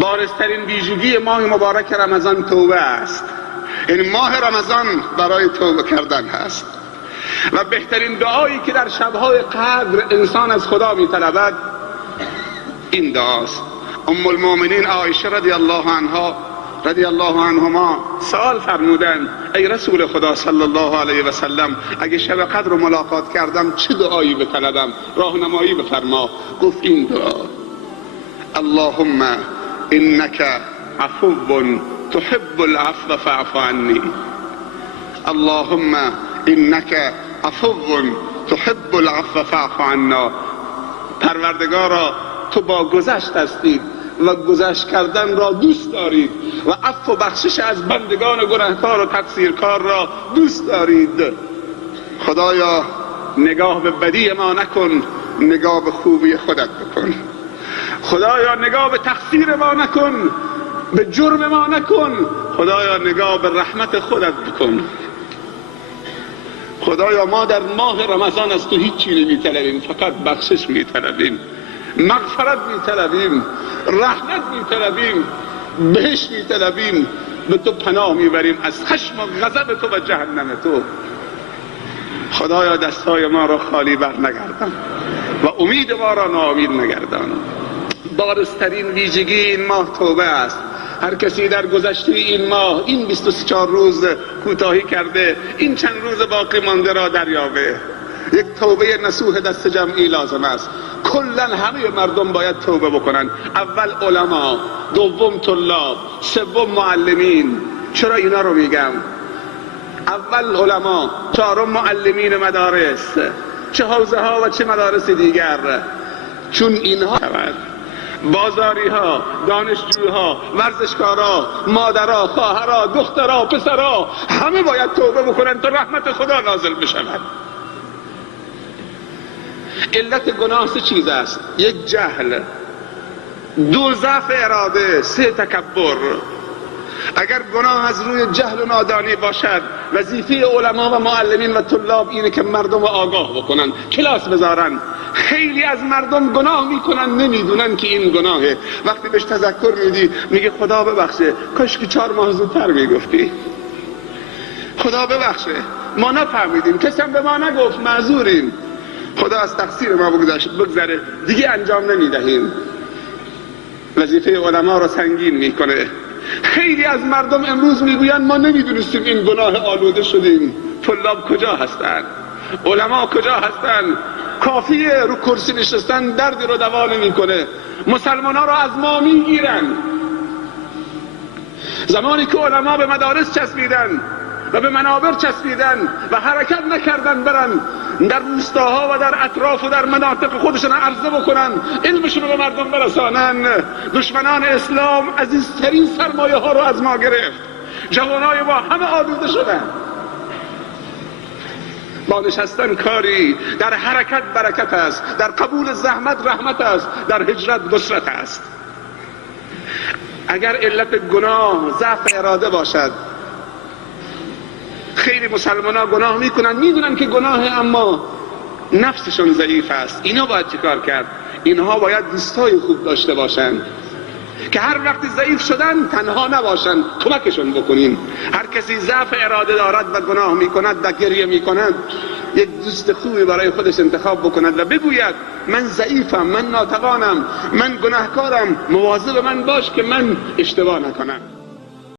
بارزترین ویژگی ماه مبارک رمضان توبه است. این ماه رمضان برای توبه کردن هست و بهترین دعایی که در شبهای قدر انسان از خدا می‌طلبد این دعاست. ام المؤمنین عایشه رضی الله عنهما سوال فرمودند ای رسول خدا صلی الله علیه و سلم، اگه شب قدر رو ملاقات کردم چه دعایی بطلبم؟ راهنمایی بفرما. گفت این دعا: اللهم انك عفو تحب العفو فاعف عنی. اللهم انك عفو تحب العفو فاعف عنا. پروردگارا تو با گذشت هستید و گذشت کردن را دوست دارید و عفو و بخشش از بندگان گناهکار و تقصیرکار را دوست دارید. خدایا نگاه به بدی ما نکن، نگاه به خوبی خودت بکن. خدایا نگاه به تقصیر ما نکن، به جرم ما نکن. خدایا نگاه به رحمت خودت بکن. خدایا ما در ماه رمضان از تو هیچی نمی‌طلبیم، فقط بخشش می‌طلبیم، مغفرت می‌طلبیم، رحمت می‌طلبیم، بهشت می‌طلبیم. به تو پناه میبریم از خشم و غضب تو و جهنم تو. خدایا دستهای ما را خالی بر نگردان و امید ما را ناامید نگردان. بارزترین ویژگی این ماه توبه است. هر کسی در گذشته این ماه، این 24 روز کوتاهی کرده، این چند روز باقی مانده را دریابه. یک توبه نصوح دست جمعی لازم است. کلا همه مردم باید توبه بکنن. اول علما، دوم طلاب، سوم معلمین. چرا اینا رو میگم؟ اول علما، چهارم معلمین مدارس، چه حوزه ها و چه مدارس دیگر. چون اینها بازاری ها، دانشجوها، ورزشکارا، مادرها، خواهرها، دخترها، پسرها، همه باید توبه بکنن تا رحمت خدا نازل بشود. علت گناه سه چیز است: یک جهل، دو ضعف اراده، سه تکبر. اگر گناه از روی جهل و نادانی باشد، وظیفه علما و معلمین و طلاب اینه که مردم رو آگاه بکنن، کلاس بذارن. خیلی از مردم گناه میکنن نمیدونن که این گناهه. وقتی بهش تذکر میدی میگه خدا ببخشه، کاش که 4 ماه زودتر میگفتی. خدا ببخشه، ما نفهمیدیم، کسی هم به ما نگفت، معذوریم. خدا از تقصیر ما بگذره، دیگه انجام نمیدهیم. وظیفه علما را سنگین میکنه. خیلی از مردم امروز میگوین ما نمیدونستیم این گناه، آلوده شدیم. طلاب کجا هستن؟ علما کجا هستن؟ کافیه رو کرسی نشستن دردی رو دوا نمیکنه. مسلمان ها را از ما میگیرن. زمانی که علما به مدارس چسبیدن و به منابر چسبیدن و حرکت نکردن برن در روستاها و در اطراف و در مناطق خودشون عرضه بکنن، علمشون رو به مردم برسانن، دشمنان اسلام عزیزترین سرمایه ها رو از ما گرفت. جوانای ما همه آلوده شدن. با نشستن کاری، در حرکت برکت است، در قبول زحمت رحمت است، در هجرت نصرت است. اگر علت گناه ضعف اراده باشد، خیلی مسلمان ها گناه میکنن، میدونن که گناه، اما نفسشون ضعیف است. اینا باید چیکار کرد؟ اینها باید دوستای خوب داشته باشن که هر وقت ضعیف شدن تنها نباشن، کمکشون بکنین. هر کسی ضعف اراده دارد و گناه میکند و گریه میکند، یک دوست خوبی برای خودش انتخاب بکند و بگوید من ضعیفم، من ناتوانم، من گناهکارم، مواظب من باش که من اشتباه نکنم.